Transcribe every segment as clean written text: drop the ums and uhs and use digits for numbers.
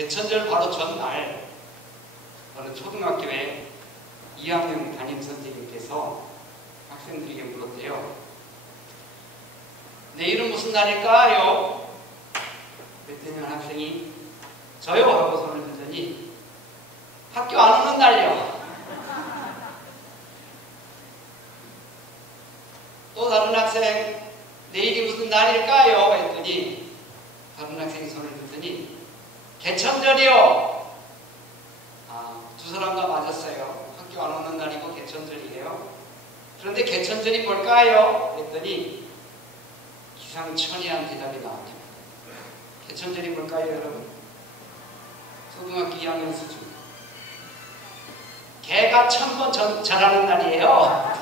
개천절 바로 전날 어느 초등학교에 2학년 담임 선생님께서 학생들에게 물었대요. 내일은 무슨 날일까요? 그랬더니 학생이 저요 하고 손을 들더니 학교 안 오는 날이요. 또 다른 학생 내일이 무슨 날일까요? 했더니 다른 학생이 손을 들더니 개천절이요. 두 사람 다 맞았어요. 학교 안 오는 날이고 개천절이에요. 그런데 개천절이 뭘까요? 했더니 기상천외한 대답이 나옵니다. 개천절이 뭘까요, 여러분? 초등학교 2학년 수준. 개가 1000번 절하는 날이에요.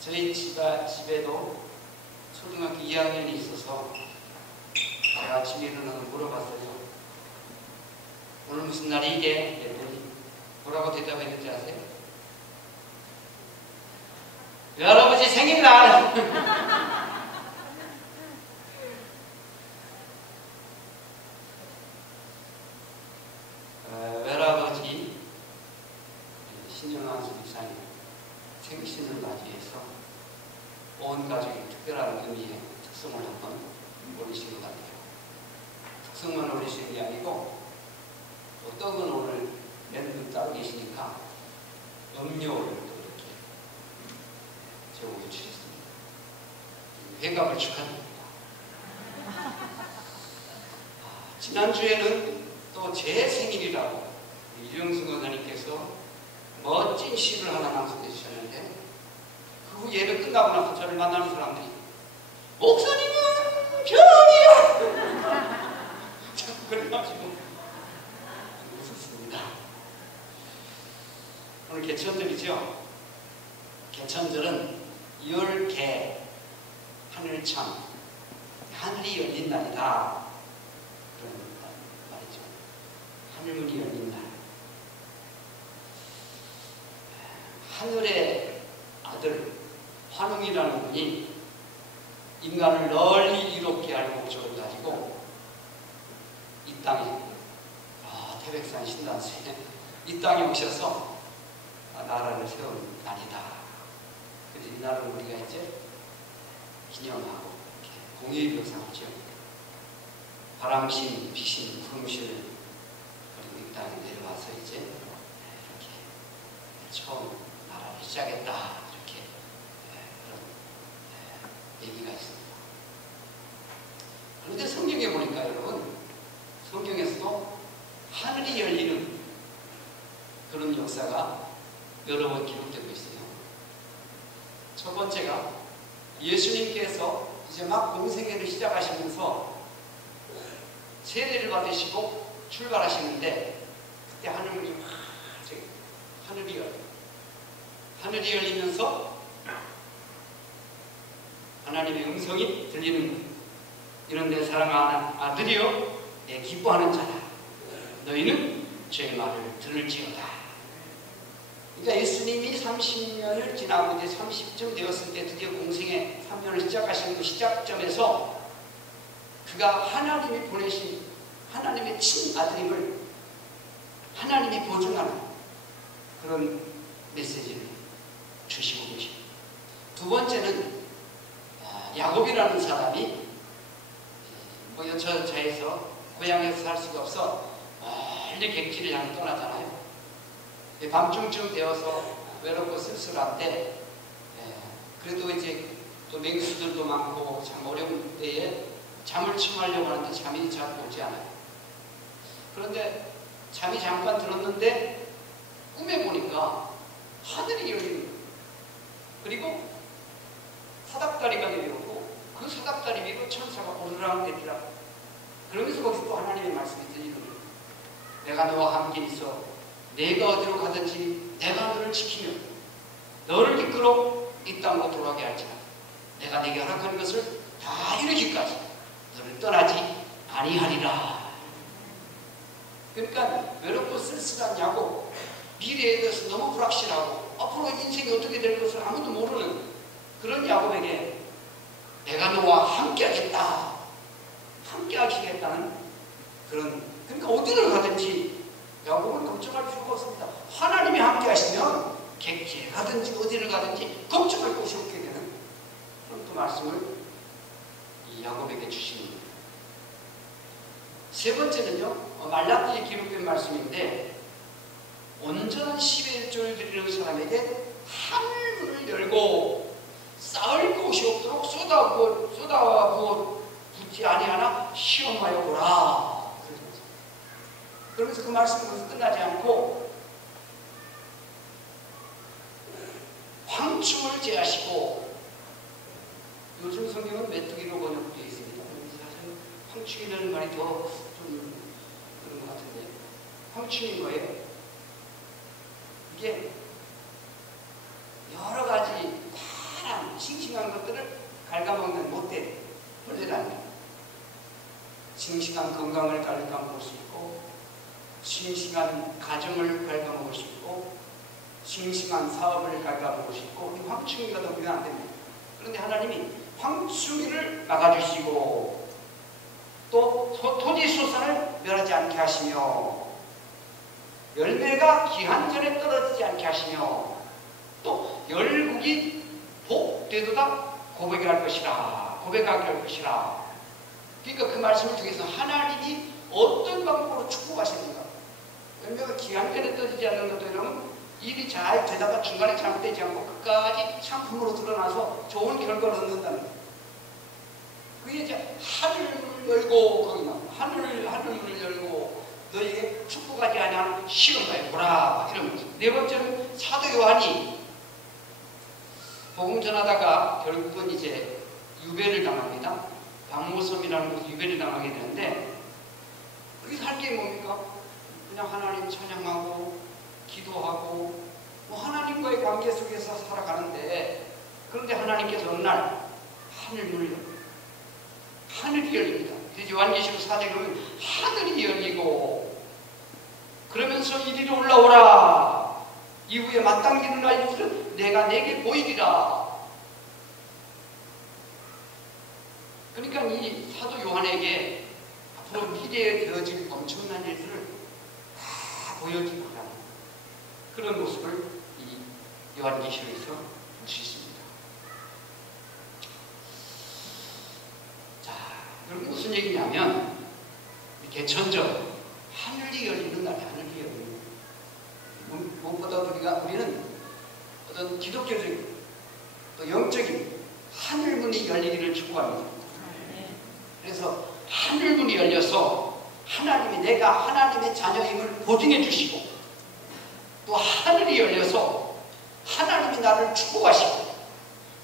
저희 집에도 초등학교 2학년이 있어서 제가 아침에 일어나서 물어봤어요. 오늘 무슨 날이게? 그랬더니 뭐라고 대답했는지 아세요? 외할아버지 생일날! 외할아버지 신영환 수기사님 생신을 맞이해서 온 가족이 특별한 의미의 특성을 한번 올리신 것 같아요. 특성만 올리시는 게 아니고 어떤 분 오늘 멘트 따로 계시니까 음료를 또 이렇게 제공해 주셨습니다. 회갑을 축하드립니다. 지난주에는 또 제 생일이라고 이정수 권사님께서 멋진 시를 하나 낭송해 주셨는데 그 후 예배 끝나고 나서 저를 만나는 사람들이 목사님은 별이야! 자꾸 그래가지고 웃었습니다. 오늘 개천절이죠. 개천절은 열개 하늘천 하늘이 열린 날이다. 그런 말이죠. 하늘문이 열린 날. 하늘의 아들 환웅이라는 분이 인간을 널리 이롭게 할 목적을 가지고 이 땅에 태백산 신단수에 이 땅에 오셔서 나라를 세운 날이다. 그래서 이 날을 우리가 이제 기념하고 공휴일로 삼죠. 바람신, 비신, 구름신 그리고 이 땅에 내려와서 이제 이렇게 처음 나라를 시작했다. 이렇게 그런 얘기가 있습니다. 그런데 성경에 보니까 여러분, 성경에서도 하늘이 열리는 그런 역사가 여러 번 기록되고 있어요. 첫 번째가 예수님께서 이제 막 공생애를 시작하시면서 세례를 받으시고 출발하시는데 그때 하늘문이 하늘이 열려요. 하늘이 열리면서 하나님의 음성이 들리는 거예요. 이런 내 사랑하는 아들이요 내 기뻐하는 자다. 너희는 제 말을 들을지어다. 그러니까 예수님이 30년을 지나고 이제 30쯤 되었을 때 드디어 공생의 3년을 시작하시는 그 시작점에서 그가 하나님이 보내신 하나님의 친아들임을 하나님이 보증하는 그런 메시지를 주시고 계십니다. 두 번째는 야곱이라는 사람이 뭐 여처자에서 고향에서 살 수가 없어 멀리 객지를 향해 떠나잖아요. 밤중쯤 되어서 외롭고 쓸쓸한데 그래도 이제 또 맹수들도 많고 참 어려운 때에 잠을 침하려고 하는데 잠이 잘 오지 않아요. 그런데 잠이 잠깐 들었는데 꿈에 보니까 하늘이 열리는 거예요. 그리고 사닥다리가 내려오고 그 사닥다리 위로 천사가 오르락 내리락 그러면서 거기서 또 하나님의 말씀이 들리는 거예요. 내가 너와 함께 있어 내가 어디로 가든지 내가 너를 지키며 너를 이끌어 이 땅으로 돌아가게 할지라 내가 내게 허락하는 것을 다 이루기까지 너를 떠나지 아니하리라. 그러니까 외롭고 쓸쓸한 야곱, 미래에 대해서 너무 불확실하고 앞으로 인생이 어떻게 될 것을 아무도 모르는 그런 야곱에게 내가 너와 함께하겠다. 함께하시겠다는 그런, 그러니까 어디를 가든지 야곱은 걱정할 필요가 없습니다. 하나님이 함께하시면 객지에 가든지 어디를 가든지 걱정할 곳이 없게 되는 그런 그 말씀을 이 야곱에게 주십니다. 세 번째는요, 말라기에 기록된 말씀인데, 온전한 11조를 드리는 사람에게 하늘문을 열고 쌓을 곳이 없도록 쏟아부어 붓지 아니하나 시험하여 보라. 그러면서 그 말씀은 끝나지 않고 황충을 제하시고, 요즘 성경은 메뚜기로 번역되어 있습니다. 사실 황충이라는 말이 더 좀 그런 것 같은데, 황충인 거예요. 이게 여러 가지 파란 싱싱한 것들을 갉아먹는 못된 벌레랍니다. 싱싱한 건강을 갉아먹을 수 있고, 싱싱한 가정을 갉아먹을 수 있고, 싱싱한 사업을 갉아먹을 수 있고, 이 황충이가 넘기면 안 됩니다. 그런데 하나님이 황충이를 막아주시고, 또 토지소산을 멸하지 않게 하시며, 열매가 기한 전에 떨어지지 않게 하시며, 또 열국이 복되도다 고백할 것이라, 고백하게 할 것이라. 그러니까 그 말씀을 통해서 하나님이 어떤 방법으로 축복하시는가. 열매가 기한 전에 떨어지지 않는 것도 이러면 일이 잘 되다가 중간에 잘못되지 않고 끝까지 상품으로 드러나서 좋은 결과를 얻는다는 거예요. 그게 이제 하늘을 열고, 거기 나와 하늘을 열고 너에게 축복하지 아니하는 시험하여 보라, 이러면서. 네 번째는 사도 요한이 복음 전하다가 결국은 이제 유배를 당합니다. 박모섬이라는 곳에 유배를 당하게 되는데, 거기서 할 게 뭡니까? 그냥 하나님 찬양하고 기도하고 뭐 하나님과의 관계 속에서 살아가는데, 그런데 하나님께서 어느 날 하늘문을 열어요. 하늘이 열립니다. 그래서 요한계시록 4장에 보면 하늘이 열리고, 그러면서 이리로 올라오라. 이후에 마땅히는 날들은 내가 내게 보이리라. 그러니까 이 사도 요한에게 앞으로 미래에 되어질 엄청난 일들을 다 보여주고 하는 그런 모습을 이 요한계시록에서 볼 수 있습니다. 자, 그럼 무슨 얘기냐면, 개천절 하늘이 열리는 날에 하늘이 열리는 날. 무엇보다 우리는 어떤 기독교적인 또 영적인 하늘문이 열리기를 축복합니다. 그래서 하늘문이 열려서 하나님이 내가 하나님의 자녀임을 보증해 주시고, 또 하늘이 열려서 하나님이 나를 축복하시고,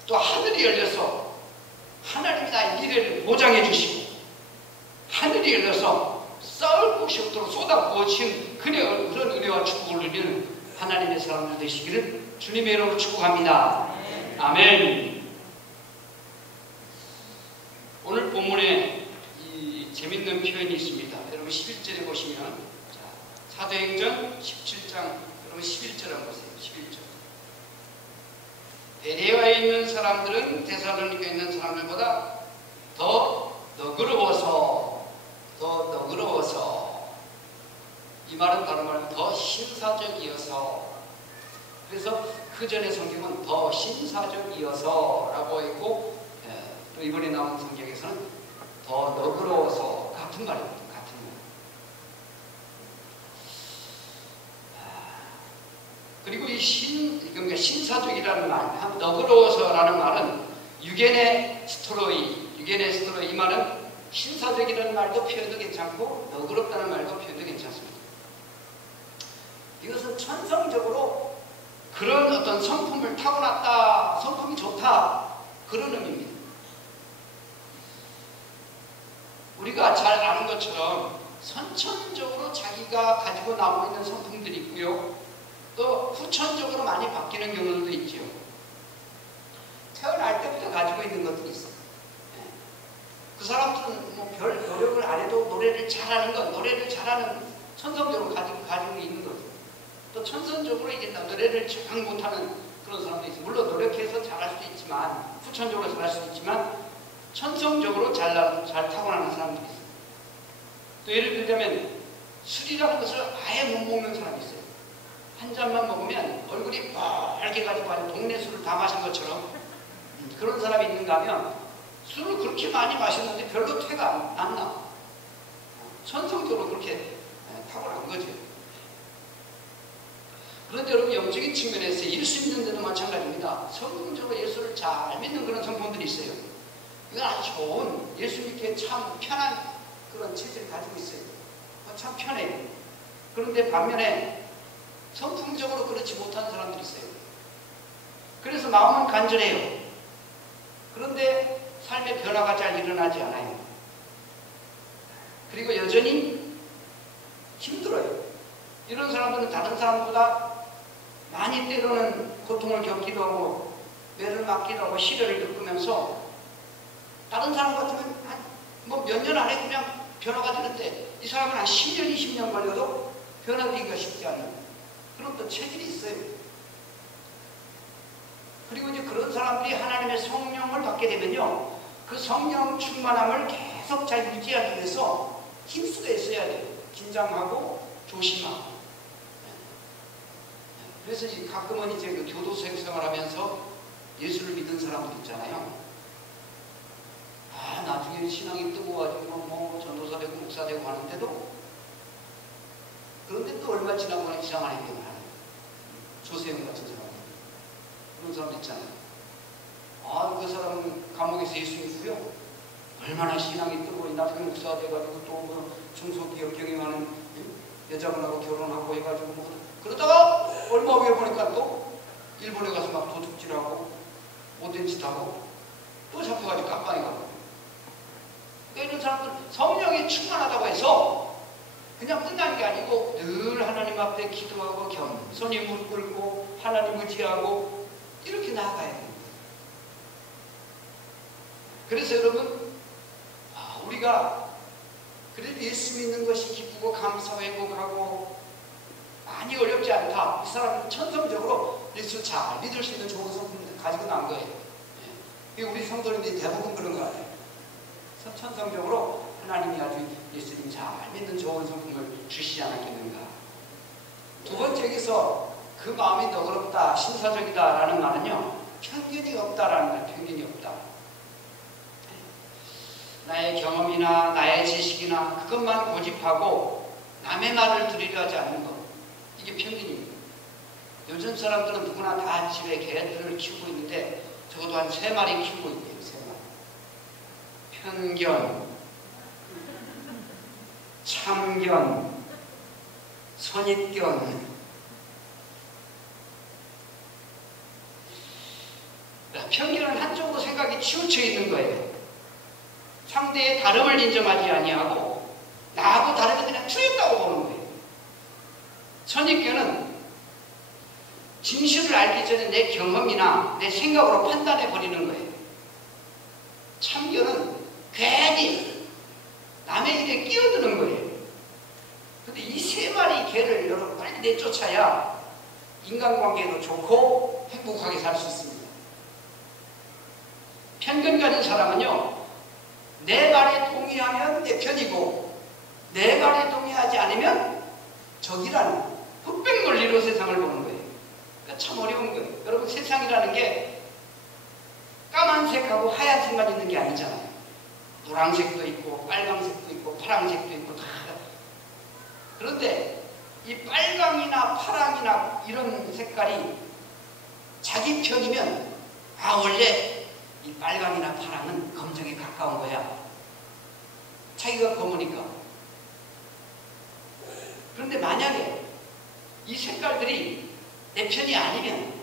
또 하늘이 열려서 하나님이 나의 미래를 보장해 주시고, 하늘이 열려서 쌓을 곳이 없도록 쏟아부어진 그런 은혜와 축복을 누리는 하나님의 사람들 되시기를 주님의 이름으로 축복합니다. 아멘. 오늘 본문에 이 재밌는 표현이 있습니다. 여러분 11절에 보시면, 자, 사도행전 17장 여러분 11절 한번 보세요. 11절. 베레아에 있는 사람들은 데살로니가에 있는 사람들보다 더 너그러워서, 이 말은 다른 말로 더 신사적이어서, 그래서 그 전에 성경은 더 신사적이어서 라고 했고, 또 이번에 나온 성경에서는 더 너그러워서, 같은 말입니다. 같은 말. 그리고 그러니까 신사적이라는 말, 너그러워서라는 말은 유게네 스토로이, 이 말은 신사적이라는 말도 표현도 괜찮고 너그럽다는 말도 표현도 괜찮습니다. 이것은 천성적으로 그런 어떤 성품을 타고났다, 성품이 좋다, 그런 의미입니다. 우리가 잘 아는 것처럼 선천적으로 자기가 가지고 나오고 있는 성품들이 있고요, 또 후천적으로 많이 바뀌는 경우도 있죠. 태어날 때부터 가지고 있는 것들이 있어요. 그 사람들은 뭐 별 노력을 안 해도 노래를 잘하는 천성적으로 가지고 있는 거죠. 또 천성적으로 이제 노래를 잘 못하는 그런 사람도 있어요. 물론 노력해서 잘할 수도 있지만, 후천적으로 잘할 수도 있지만, 천성적으로 잘 타고나는 사람들이 있어요. 또 예를 들자면 술이라는 것을 아예 못 먹는 사람이 있어요. 한 잔만 먹으면 얼굴이 빨개 가지고 아주 동네 술을 다 마신 것처럼 그런 사람이 있는가 하면 술을 그렇게 많이 마셨는데 별로 퇴가 안 나. 천성적으로 그렇게 타고난 거죠. 그런데 여러분 영적인 측면에서 예수 믿는 데도 마찬가지입니다. 성경적으로 예수를 잘 믿는 그런 성품들이 있어요. 이건 아주 좋은 예수 믿기에 참 편한 그런 체질을 가지고 있어요. 참 편해요. 그런데 반면에 성품적으로 그렇지 못한 사람들이 있어요. 그래서 마음은 간절해요. 그런데 삶의 변화가 잘 일어나지 않아요. 그리고 여전히 힘들어요. 이런 사람들은 다른 사람보다 많이 때로는 고통을 겪기도 하고 매를 맞기도 하고 시련을 겪으면서 다른 사람 같으면 뭐 몇 년 안에 그냥 변화가 되는데 이 사람은 한 10년, 20년 걸려도 변화되기가 쉽지 않은 그런 또 체질이 있어요. 그리고 이제 그런 사람들이 하나님의 성령을 받게 되면요, 그 성령 충만함을 계속 잘 유지하기 위해서 힘쓰고 있어야 돼요. 긴장하고 조심하고. 그래서 가끔은 이제 그 교도 생활하면서 예수를 믿은 사람들 있잖아요. 나중에 신앙이 뜨거워가지고 뭐 전도사 되고 목사 되고 하는데도 그런데 또 얼마 지나고 이상한 행동을 하는 조세영 같은 사람, 그런 사람도 있잖아요. 그 사람은 감옥에서 예수 믿고요, 얼마나 신앙이 뜨거워 나중에 목사가 돼가지고 또 뭐 중소기업 경영하는 여자분하고 결혼하고 해가지고 뭐 그러다가 얼마 후에 보니까 또 일본에 가서 막 도둑질하고 못된 짓 하고 또 잡혀가지고 깜빵에 가고. 그러니까 이런 사람들 성령이 충만하다고 해서 그냥 끝나는 게 아니고 늘 하나님 앞에 기도하고 겸손히 무릎 꿇고 하나님 의지하고 이렇게 나아가야 됩니다. 그래서 여러분, 우리가 그래도 예수 믿는 것이 기쁘고 감사하고 행복하고 많이 어렵지 않다. 이 사람은 천성적으로 예수 잘 믿을 수 있는 좋은 성품을 가지고 난 거예요. 우리 성도님들이 대부분 그런 거 같아요. 천성적으로 하나님이 아주 예수님 잘 믿는 좋은 성품을 주시지 않았겠는가. 두 번째, 여기서 그 마음이 너그럽다, 신사적이다 라는 말은요, 편견이 없다라는 말, 편견이 없다. 나의 경험이나 나의 지식이나 그것만 고집하고 남의 말을 들으려 하지 않는 것, 이게 편견입니다. 요즘 사람들은 누구나 다 집에 개들을 키우고 있는데 적어도 한 3마리 키우고 있대요. 3마리. 편견, 참견, 선입견. 편견은 한쪽으로 생각이 치우쳐 있는 거예요. 상대의 다름을 인정하지 아니하고 나하고 다르게 그냥 틀렸다고 보는 거예요. 선입견은 진실을 알기 전에 내 경험이나 내 생각으로 판단해 버리는 거예요. 참견은 괜히 남의 일에 끼어드는 거예요. 근데 이 3마리 개를 여러분 빨리 내쫓아야 인간관계도 좋고 행복하게 살 수 있습니다. 편견 가진 사람은요, 내 말에 동의하면 내 편이고 내 말에 동의하지 않으면 적이라는 흑백 논리로 세상을 보는 거예요. 그러니까 참 어려운 거예요. 여러분, 세상이라는 게 까만색하고 하얀색만 있는 게 아니잖아요. 노란색도 있고 빨강색도 있고 파란색도 있고 다. 그런데 이 빨강이나 파랑이나 이런 색깔이 자기 편이면 원래 이 빨강이나 파랑은 검정에 가까운 거야. 자기가 검으니까. 그런데 만약에 이 색깔들이 내 편이 아니면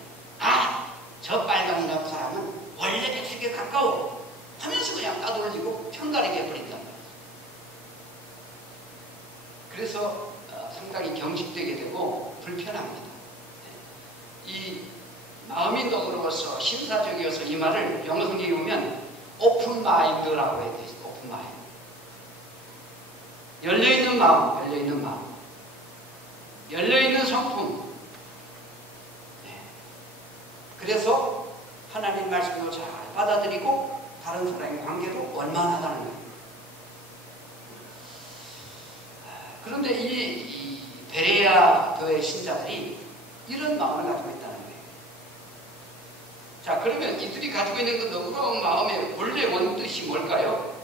저 빨강이나 파랑은 원래 백색에 가까워 하면서 그냥 따돌리고 편가르게 해버린단 말이에요. 그래서 상당히 경직되게 되고 불편합니다. 이 마음이 너그러워서 신사적이어서 이 말을 영어 성경에 보면 오픈 마인드라고 해야 돼요. 오픈 마인드. 열려있는 마음, 열려있는 마음. 열려있는 성품. 그래서 하나님 말씀도 잘 받아들이고 다른 사람의 관계도 원만하다는 거예요. 그런데 이 베레아 교회 신자들이 이런 마음을 가지고 있다는 거예요. 자, 그러면 이들이 가지고 있는 그 너그러운 마음의 원래 원뜻이 뭘까요?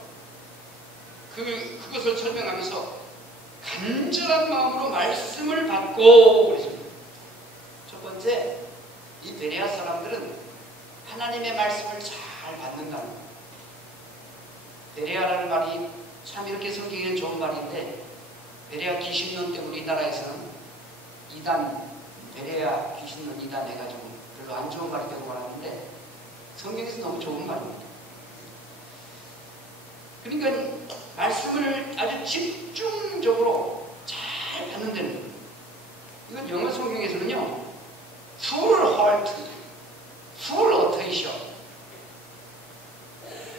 그것을 설명하면서 간절한 마음으로 말씀을 받고 그랬습니다. 첫 번째, 이 베레아 사람들은 하나님의 말씀을 잘 받는다는 거예요. 베레아라는 말이 참 이렇게 성경에는 좋은 말인데, 베레아 귀신론 때문에 우리나라에서는 이단, 베레아 귀신론 이단 해가지고 별로 안 좋은 말이 되고 말았는데, 성경에서 너무 좋은 말입니다. 그러니까 말씀을 아주 집중적으로 잘 받는다는 거예요. 이건 영어 성경에서는요, full heart, full attention,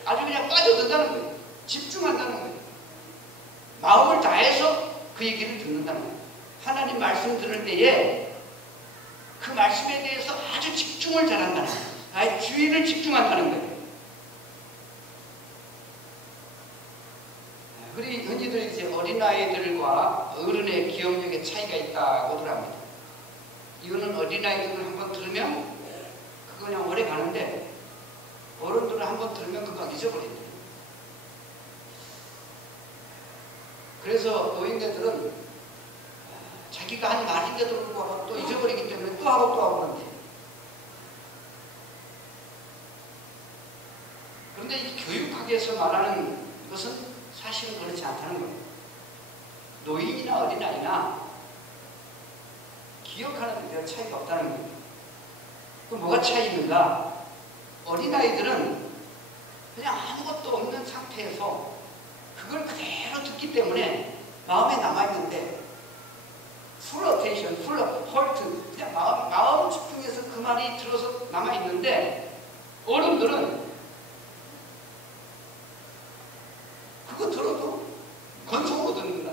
아주 그냥 빠져든다는 거예요. 집중한다는 거예요. 마음을 다해서 그 얘기를 듣는다는 거예요. 하나님 말씀 들을 때에 그 말씀에 대해서 아주 집중을 잘한다는 거예요. 아예 주의를 집중한다는 거예요. 그리고 흔히들 이제 어린아이들과 어른의 기억력의 차이가 있다고들 합니다. 이거는 어린아이들은 한번 들으면 그거 그냥 오래 가는데, 어른들은 한번 들으면 금방 잊어버린대요. 그래서 노인네들은 자기가 한 말인데도 불구하고 또 잊어버리기 때문에 또 하고 또 하고 그런데, 그런데 이 교육학에서 말하는 것은 사실은 그렇지 않다는 거예요. 노인이나 어린아이나 기억하는 데 별 차이가 없다는 거예요. 그럼 뭐가 차이 있는가? 어린아이들은 그냥 아무것도 없는 상태에서 그걸 그대로 듣기 때문에 마음에 남아있는데, full attention, full heart, 그냥 마음 집중해서 그 말이 들어서 남아있는데, 어른들은 그거 들어도 건성으로 듣는다.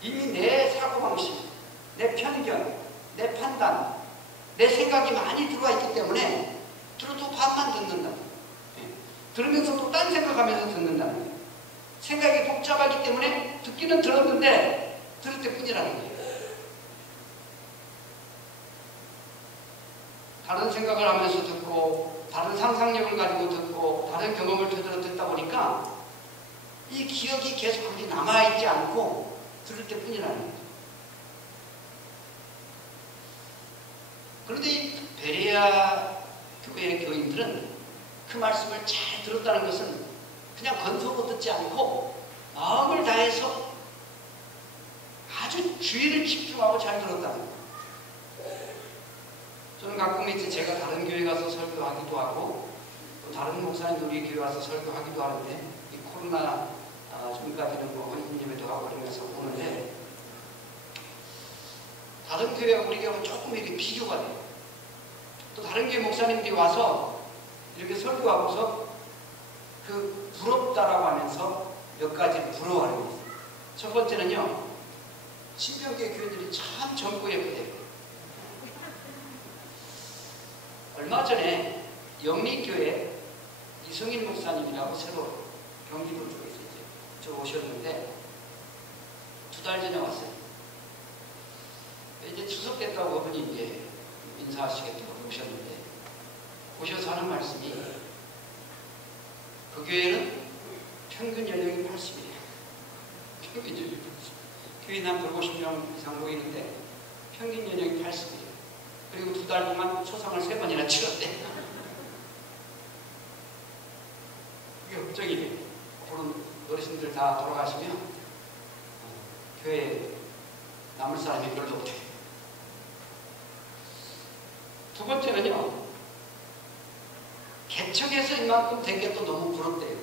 이미 내 사고방식, 내 편견, 내 판단, 내 생각이 많이 들어와 있기 때문에 들어도 반만 듣는다. 들으면서 또 딴 생각하면서 듣는다는 거예요. 생각이 복잡하기 때문에 듣기는 들었는데 들을 때뿐이라는 거예요. 다른 생각을 하면서 듣고, 다른 상상력을 가지고 듣고, 다른 경험을 듣다 보니까 이 기억이 계속 그렇게 남아있지 않고 들을 때뿐이라는 거예요. 그런데 이 베레아 교회의 교인들은 그 말씀을 잘 들었다는 것은 그냥 건성으로 듣지 않고 마음을 다해서 아주 주의를 집중하고 잘 들었다는 거예요. 저는 가끔 이제 제가 다른 교회 가서 설교하기도 하고, 또 다른 목사님 우리 교회 와서 설교하기도 하는데, 이 코로나 전까지는 뭐 헌신 예배도 하고 그러면서 보는데, 다른 교회와 우리 교회하고 조금 이렇게 비교가 돼요. 또 다른 교회 목사님들이 와서 이렇게 설교하고서 그 부럽다라고 하면서 몇 가지를 부러워하는 게 있어요. 첫 번째는요, 신명교회 교회들이 참 젊고 예쁘대요. 얼마 전에 영리교회 이성인 목사님이라고 새로 경기도 쪽에서 이제 오셨는데, 2달 전에 왔어요. 이제 추석 됐다고 그분이 이제 인사하시겠다고 오셨는데, 오셔서 하는 말씀이, 그 교회는 평균 연령이 80이에요. 평균 연령이 80. 교인 한 150명 이상 모이는데 평균 연령이 80이에요. 그리고 2달 동안 초상을 3번이나 치렀대. 그게 걱정이 돼요. 그런 어르신들 다 돌아가시면 교회에 남을 사람이 별로 없대요. 두 번째는요, 개척해서 이만큼 된 게 또 너무 부럽대요.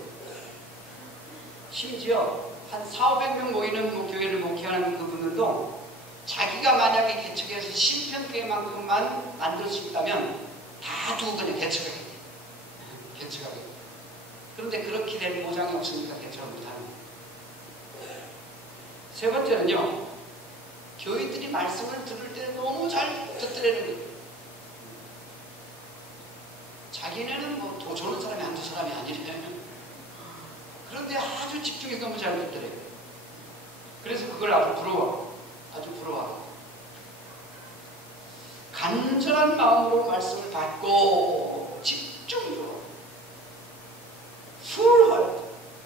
심지어 한 400~500명 모이는 교회를 목회하는 그분들도 자기가 만약에 개척해서 신편교회만큼만 만들 수 있다면 다 두고 그냥 개척하겠대요. 개척하겠대요. 그런데 그렇게 될 보장이 없으니까 개척을 못하는 거예요. 세 번째는요, 교인들이 말씀을 들을 때 너무 잘 듣더라는 거예요. 자기네는 뭐 도저는 사람이 한두 사람이 아니래. 집중이 너무 잘 됐더래요. 그래서 그걸 아주 부러워. 아주 부러워. 간절한 마음으로 말씀을 받고 집중적으로 full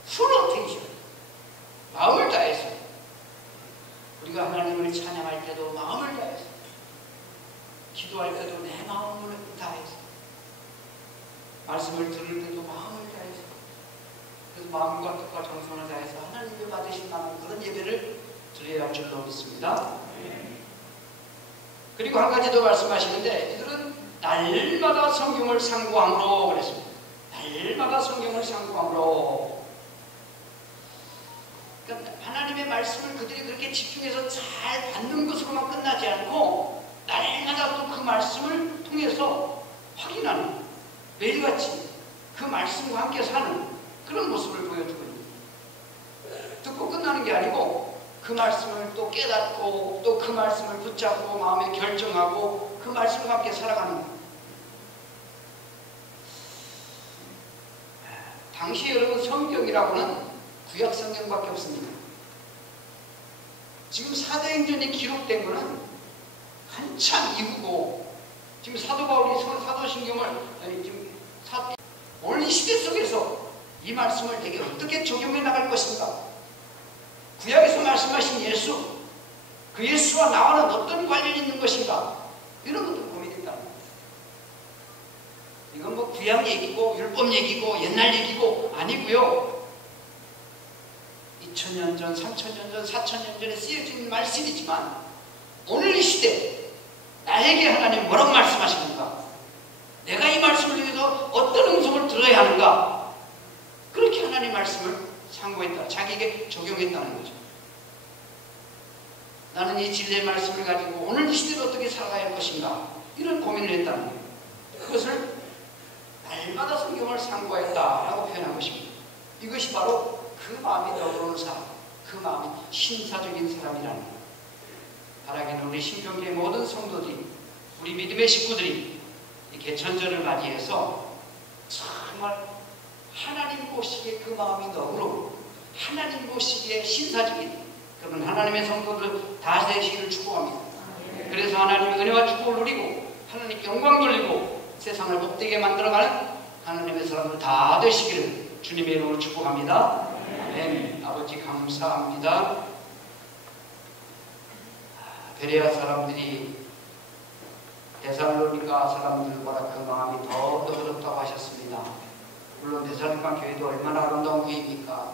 attention, 마음을 다해서 우리가 하나님을 찬양할 때도 마음을 다해서, 기도할 때도 내 마음을 다해서, 말씀을 들을 때도 마음을 다해서, 그래서 마음과 뜻과 정성을 다해서 하나님께 받으신다는 그런 예배를 드려야 할 줄로 믿습니다. 그리고 한 가지 더 말씀하시는데, 이들은 날마다 성경을 상고함으로 그랬습니다. 날마다 성경을 상고함으로. 그러니까 하나님의 말씀을 그들이 그렇게 집중해서 잘 받는 것으로만 끝나지 않고 날마다 또 그 말씀을 통해서 확인하는, 매일같이 그 말씀과 함께 사는 그런 모습을 보여주고 있는, 듣고 끝나는 게 아니고 그 말씀을 또 깨닫고 또 그 말씀을 붙잡고 마음에 결정하고 그 말씀과 함께 살아가는. 당시 여러분 성경이라고는 구약 성경밖에 없습니다. 지금 사도행전이 기록된 것은 한참 이후고, 지금 사도 바울이 사도신경을 오늘 이 시대 속에서 이 말씀을 내게 어떻게 적용해 나갈 것인가, 구약에서 말씀하신 예수, 그 예수와 나와는 어떤 관련이 있는 것인가, 이런 것도 고민했다는 거예요. 이건 뭐 구약 얘기고 율법 얘기고 옛날 얘기고 아니고요. 2000년 전, 3000년 전, 4000년 전에 쓰여진 말씀이지만 오늘 이 시대 나에게 하나님 뭐라고 말씀하시는가, 내가 이 말씀을 위해서 어떤 음성을 들어야 하는가, 그렇게 하나님 말씀을 상고했다, 자기에게 적용했다는 거죠. 나는 이 진리의 말씀을 가지고 오늘 이 시대를 어떻게 살아가야 할 것인가, 이런 고민을 했다는 거예요. 그것을 날마다 성경을 상고했다라고 표현한 것입니다. 이것이 바로 그 마음이 너그러운 사람, 그 마음이 신사적인 사람이라는 거예요. 바라기는 우리 신경계의 모든 성도들이, 우리 믿음의 식구들이 이 개천절을 맞이해서 정말 하나님 보시기에 그 마음이 너그러워, 하나님 보시기에 신사적인 그런 하나님의 성도들 다 되시기를 축복합니다. 그래서 하나님의 은혜와 축복을 누리고 하나님께 영광 돌리고 세상을 복되게 만들어가는 하나님의 사람들 다 되시기를 주님의 이름으로 축복합니다. 아멘. 아버지 감사합니다. 베레아 사람들이 데살로니가 사람들보다 그 마음이 더 너그럽다고 하셨습니다. 물론 데살로니가 교회도 얼마나 아름다운 교회입니까?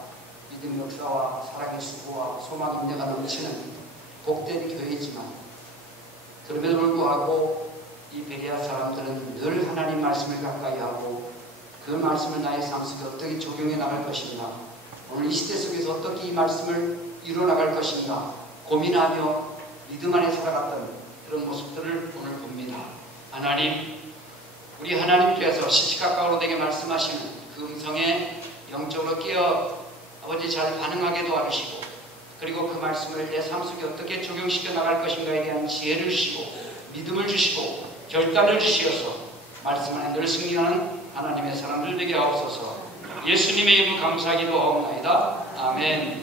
믿음 역사와 사랑의 수고와 소망 인내가 넘치는 복된 교회이지만, 그럼에도 불구하고 이 베레아 사람들은 늘 하나님 말씀을 가까이 하고 그 말씀을 나의 삶 속에 어떻게 적용해 나갈 것인가, 오늘 이 시대 속에서 어떻게 이 말씀을 이뤄나갈 것인가 고민하며 믿음 안에 살아갔던 그런 모습들을 오늘 봅니다. 하나님, 우리 하나님께서 시시각각으로 내게 말씀하시는 그 음성에 영적으로 깨어 아버지 잘 반응하게 도와주시고, 그리고 그 말씀을 내 삶 속에 어떻게 적용시켜 나갈 것인가에 대한 지혜를 주시고 믿음을 주시고 결단을 주시어서 말씀 안에 늘 승리하는 하나님의 사람들 되게 하옵소서. 예수님의 이름 감사기도 하옵나이다. 아멘.